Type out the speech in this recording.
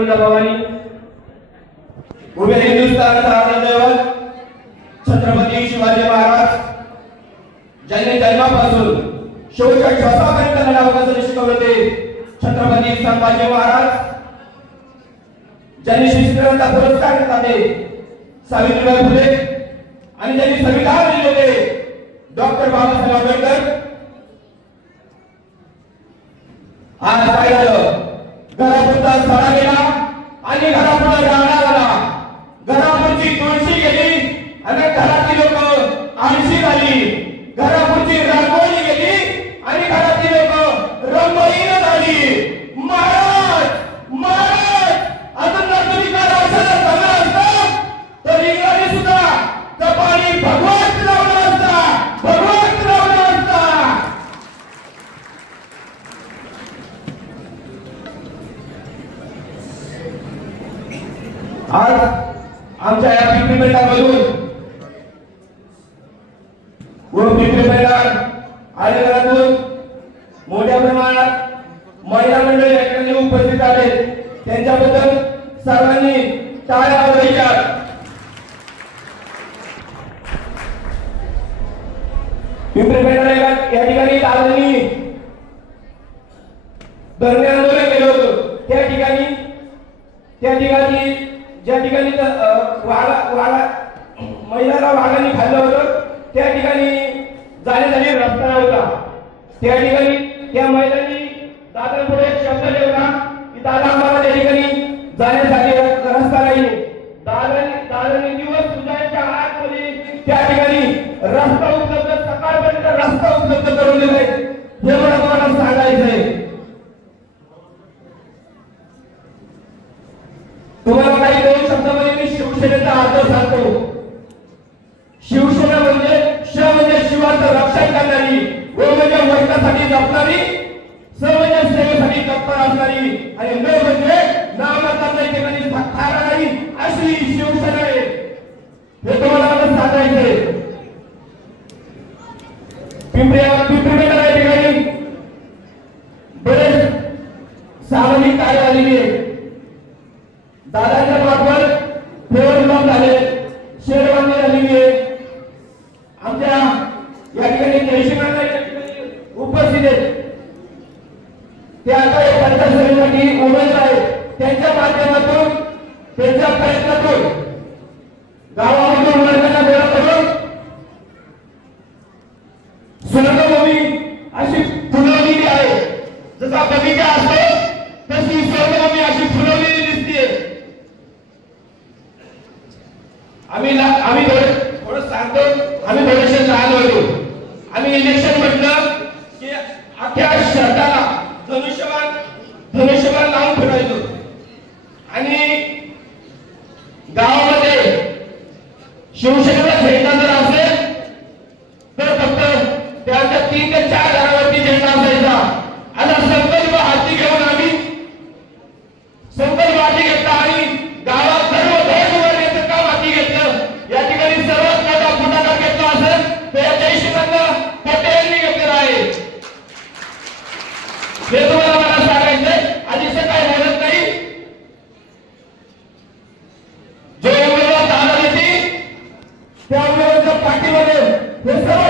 तुळजाभवानी उभे हिंदुस्थानचा आराध्यदैवत छत्रपती शिवाजी महाराज ज्यांनी जन्मापासून शेवटच्या श्वासापर्यंत लढावं कसं शिकवलं ते छत्रपती संभाजी महाराज ज्यांनी शिक्षणाचा पुरस्कार घेतला ते सावित्रीबाई फुले आणि ज्यांनी संविधान लिहिले ते डॉक्टर बाबासाहेब आंबेडकर। आज काय झालं, घरापुरता सडा गेला आणि घरापुढे राहणार आला, घरापुरची तुळशी गेली आणि घरातील लोक आळशी झाली, घरापुरची रांगोळी गेली आणि घरातील लोक रंगहीन झाली। महाराज महाराज अजून जर तुम्ही काय औषध झालं असतं तर इंग्रजी सुद्धा कपाळी भगवत लावला असता, भगवत लावला असता। आज आमच्या या पिंपरी पेंढारमधून व पिंपरी पेंढार आलेल्यातून मोठ्या प्रमाणात महिला मंडळी या ठिकाणी उपस्थित आले, त्यांच्याबद्दल सर्वांनी टाळ्या वाजवायच्या। पिंपरी पेंढार या ठिकाणी दादांनी धरणे आंदोलन केलं होतं, त्या ठिकाणी ज्या ठिकाणी महिलाला वाघांनी खाल्लं होतं त्या ठिकाणी जाण्यासाठी रस्ता नव्हता, त्या ठिकाणी त्या महिलांनी दादांपुढे एक शब्द ठेवला की दादा आम्हाला त्या ठिकाणी जाण्यासाठी रस्ता नाही। दादांनी दिवस सुजायच्या आतमध्ये त्या ठिकाणी रस्ता उपलब्ध, सकाळपर्यंत रस्ता उपलब्ध करून दिलाय, हे मला सांगायचंय। तुम्हाला काही दोन शब्दामध्ये मी शिवसेनेचा अर्थ सांगतो। शिवसेना म्हणजे श म्हणजे शिवाचं रक्षण करणारी, व म्हणजे वैतासाठी जपणारी, स म्हणजे सेवेसाठी तत्पर असणारी, आणि म म्हणजे नामांतरच्या ठिकाणी थारणारी अशी शिवसेना आहे, हे तुम्हाला मला सांगायचंय। पिंपरी पेंढार या ठिकाणी बरेच सामाजिक कार्य आलेली आहे। दादांच्या मार्फत फेवर झाले, शेरवानी झालेली आहे। आमच्या या ठिकाणी जयशिंगांना उपस्थित आहेत, ते आता एक पंचायत समितीसाठी उमेदवार आहेत, त्यांच्या माध्यमातून त्यांच्या प्रयत्नातून गावामधून उमेदवारांना गोळा करून स्वर्गभूमी अशी फुलवलेली आहे। जसा बगीचा असतो तशी स्वर्गभूमी अशी फुलवलेली दिसते। आम्ही थोडं सांगतो, आम्ही थोडेसे लहान होतो, आम्ही इलेक्शन म्हटलं की अख्ख्या शहराला धनुष्यबाण लावून फिरायचो आणि गावामध्ये शिवसेनेचा झेंडा जर असेल तर फक्त त्याच्या 3 ते 4 घरावरती झेंडा असायचा। आता संकल्प हाती घेऊन आम्ही संकल्प हाती घेतला आणि गावात सर्व ध्वज उभारण्याचं काम हाती घेतलं। या ठिकाणी सर्वात मोठा पुढाकार घेतला असेल तर या जयशिंगांना पटेलनी घेतलेला आहे, हे तुम्हाला मला सांगायचंय। आधीच काय बोलत नाही, जो उमेदवार दादा देते त्या उमेदवाराच्या पाठीमध्ये हे सर्व